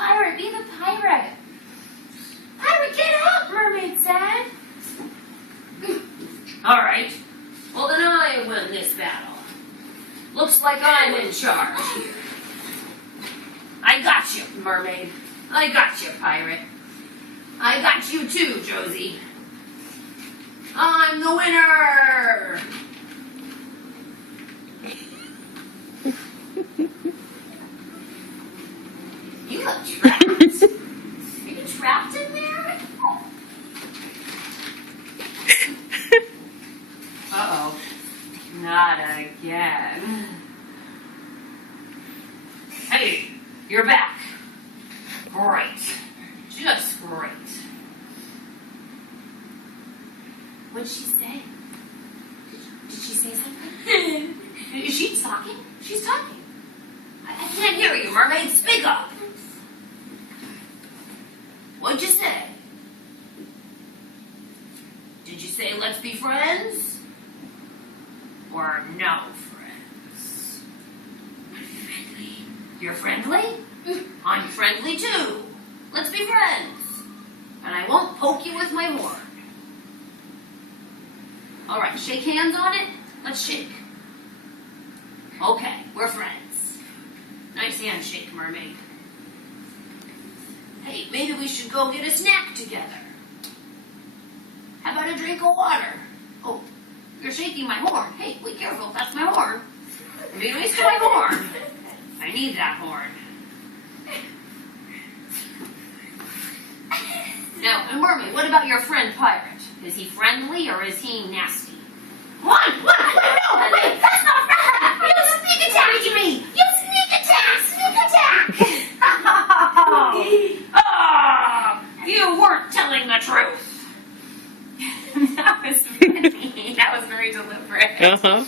pirate. Be the pirate. Pirate, get up, Mermaid said. All right. Well, then I win this battle. Looks like I'm in charge here. I got you, Mermaid. I got you, Pirate. I got you too, Josie. I'm the winner! You look trapped. Are you trapped in there? Uh-oh. Not again. Hey, you're back. Great. Just great. What'd she say? Did she say something? Is she talking? She's talking. I can't hear you, Mermaid. Speak up. What'd you say? Did you say let's be friends? Or no friends? I'm friendly. You're friendly? I'm friendly too. Let's be friends. And I won't poke you with my horn. All right, shake hands on it. Let's shake. Okay, we're friends. Nice handshake, Mermaid. Hey, maybe we should go get a snack together. How about a drink of water? Oh, you're shaking my horn. Hey, be careful, that's my horn. Be nice to my horn. I need that horn. Now, and Mermaid, what about your friend Pirate? Is he friendly or is he nasty? What? No, wait, that's not friendly. You sneak attack. What did you mean? You sneak attack. Sneak attack. Oh, you weren't telling the truth. That was funny. That was very deliberate. Uh-huh.